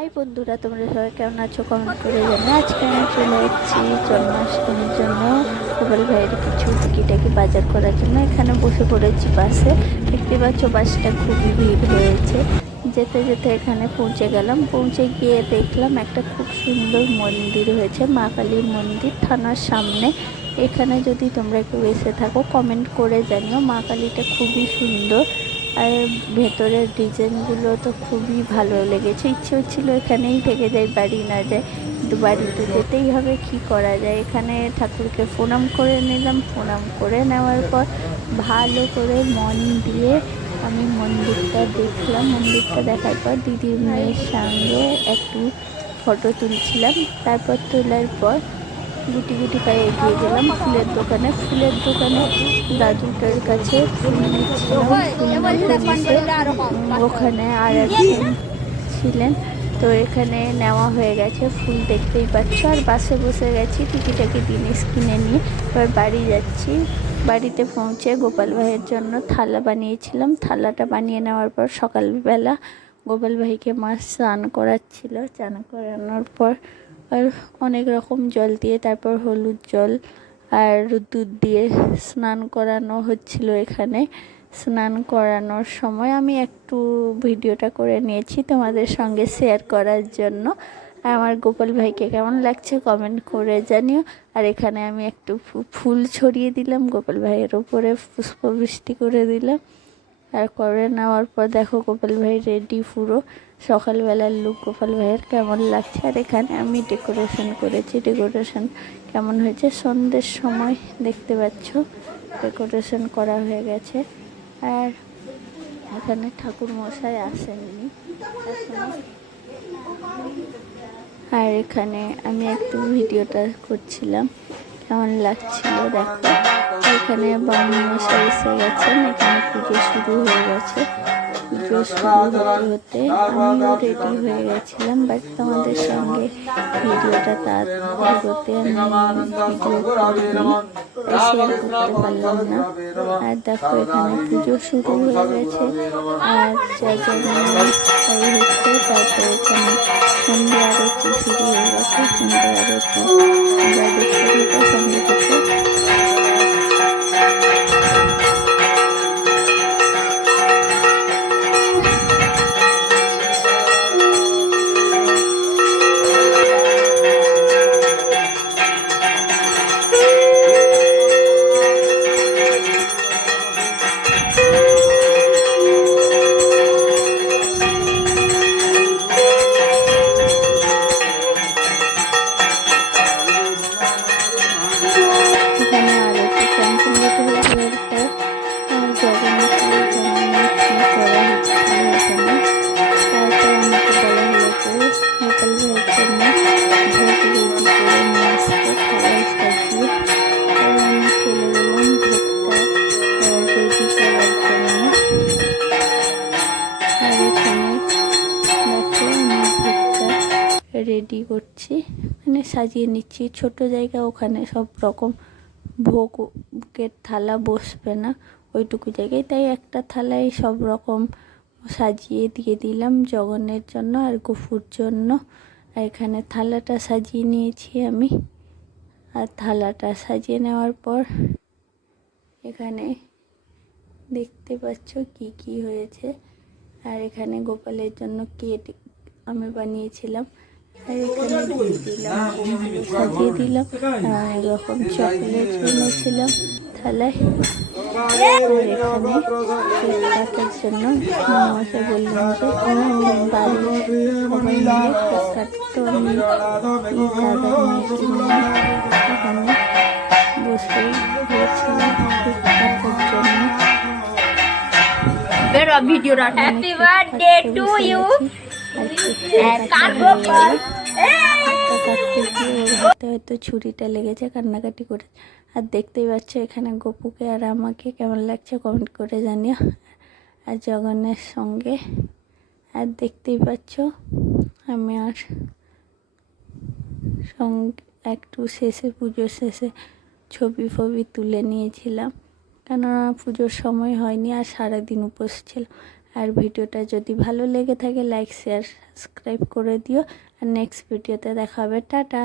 High বন্ধুরা, তোমরা সবাই কেমন আছো কমেন্ট করে জানো। আজকে আমি চলে এসেছি জন্মাষ্টমীর জন্য গোপাল ভাইয়ের কিছু টুকিটাকি বাজার করার জন্য। এখানে বসে পড়েছি বাসে, দেখতে পাচ্ছ বাসটা খুবই ভিড় হয়েছে। যেতে যেতে এখানে পৌঁছে গেলাম। পৌঁছে গিয়ে দেখলাম একটা খুব সুন্দর মন্দির হয়েছে, মা কালীর মন্দির থানার সামনে। এখানে যদি তোমরা কেউ এসে থাকো কমেন্ট করে জানিও। মা কালীটা খুবই সুন্দর আর ভেতরের ডিজাইনগুলো তো খুবই ভালো লেগেছে। ইচ্ছে হচ্ছিল এখানেই থেকে যাই, বাড়ি না যায়, কিন্তু বাড়িতে যেতেই হবে, কি করা যায়। এখানে ঠাকুরকে প্রণাম করে নিলাম। প্রণাম করে নেওয়ার পর ভালো করে মন দিয়ে আমি মন্দিরটা দেখলাম। মন্দিরটা দেখার পর দিদির মেয়ের সঙ্গে একটু ফটো তুলছিলাম। তারপর তোলার পর গুটি গুটি পায়ে এগিয়ে গেলাম ফুলের দোকানে। ফুলের দোকানে দাদুটার কাছে ফুল নিচ্ছিলাম। ওখানে আর একজন ছিলেন, তো এখানে নেওয়া হয়ে গেছে ফুল, দেখতেই পাচ্ছ। আর বাসে বসে গেছি টুকিটাকি জিনিস কিনে নিয়ে। এবার বাড়ি যাচ্ছি। বাড়িতে পৌঁছে গোপাল ভাইয়ের জন্য থালা বানিয়েছিলাম। থালাটা বানিয়ে নেওয়ার পর সকালবেলা গোপাল ভাইকে মা স্নান করাচ্ছিল। স্নান করানোর পর আর অনেক রকম জল দিয়ে, তারপর হলুদ জল আর দুধ দিয়ে স্নান করানো হচ্ছিল। এখানে স্নান করানোর সময় আমি একটু ভিডিওটা করে নিয়েছি তোমাদের সঙ্গে শেয়ার করার জন্য। আমার গোপাল ভাইকে কেমন লাগছে কমেন্ট করে জানিও। আর এখানে আমি একটু ফুল ছড়িয়ে দিলাম, গোপাল ভাইয়ের ওপরে পুষ্পবৃষ্টি করে দিলাম। আর করে নেওয়ার পর দেখো গোপাল ভাই রেডি পুরো। সকালবেলার লুক গোপাল ভাইয়ের কেমন লাগছে। আর এখানে আমি ডেকোরেশন করেছি। ডেকোরেশন কেমন হয়েছে সন্ধ্যের সময় দেখতে পাচ্ছ, ডেকোরেশন করা হয়ে গেছে। আর এখানে ঠাকুর মশাই আসেননি এখনো। আর এখানে আমি একটু ভিডিওটা করছিলাম, কেমন লাগছিল দেখো। এখানে বামুন মশাই এসে গেছেন। এখানে পুজো শুরু হয়ে গেছে। পুজো শুরু হতে হতে আমিও রেডি হয়ে গেছিলাম, বাট তোমাদের সঙ্গে ভিডিওটা তার পুরোতে আমি ভিডিও শেয়ার করতে পারলাম না। আর দেখো এখানে পুজো শুরু হয়ে গেছে আর যাই হচ্ছে। তারপর এখানে সন্ধ্যে আরতি শুরু হয়ে গেছে। সন্ধ্যে আরতি আমরা দেখতে থাকো সন্ধ্যে থেকে। রেডি করছি, মানে সাজিয়ে নিচ্ছি। ছোট জায়গা, ওখানে সব রকম ভোগের থালা বসবে না ওইটুকু জায়গায়, তাই একটা থালায় সব রকম সাজিয়ে দিয়ে দিলাম জগন্নাথের জন্য আর গফুর জন্য। আর এখানে থালাটা সাজিয়ে নিয়েছি আমি। আর থালাটা সাজিয়ে নেওয়ার পর এখানে দেখতে পাচ্ছ কি কি হয়েছে। আর এখানে গোপালের জন্য কেক আমি বানিয়েছিলাম। আর এখানে দিয়ে দিলাম, সাজিয়ে দিলাম। আর অনেক রকম চকলেট এনেছিলাম থালায়। আর এখানে কেক কাটার জন্য মামাকে বললাম যে বাড়ির সবাই মিলে কেক কাটতো। আমি দাদা মেয়েকে নিয়ে এখানে বসে গিয়েছিলাম কেক কাটার জন্য। ভিডিওটা হ্যাপি বার্থডে টু ইউ কাটতে গিয়ে ওর হাতে হয়তো ছুরিটা লেগেছে, কান্নাকাটি করে। আর দেখতেই পাচ্ছ এখানে গপুকে আর আমাকে কেমন লাগছে কমেন্ট করে জানিও। আর জগন্নাথের সঙ্গে আর দেখতেই পাচ্ছ আমি আর সঙ্গে একটু শেষে, পুজোর শেষে ছবি ফবি তুলে নিয়েছিলাম, কেননা পুজোর সময় হয়নি আর সারাদিন উপোস ছিল। আর ভিডিওটা যদি ভালো লেগে থাকে লাইক শেয়ার সাবস্ক্রাইব করে দিও। আর নেক্সট ভিডিওতে দেখা হবে। টাটা।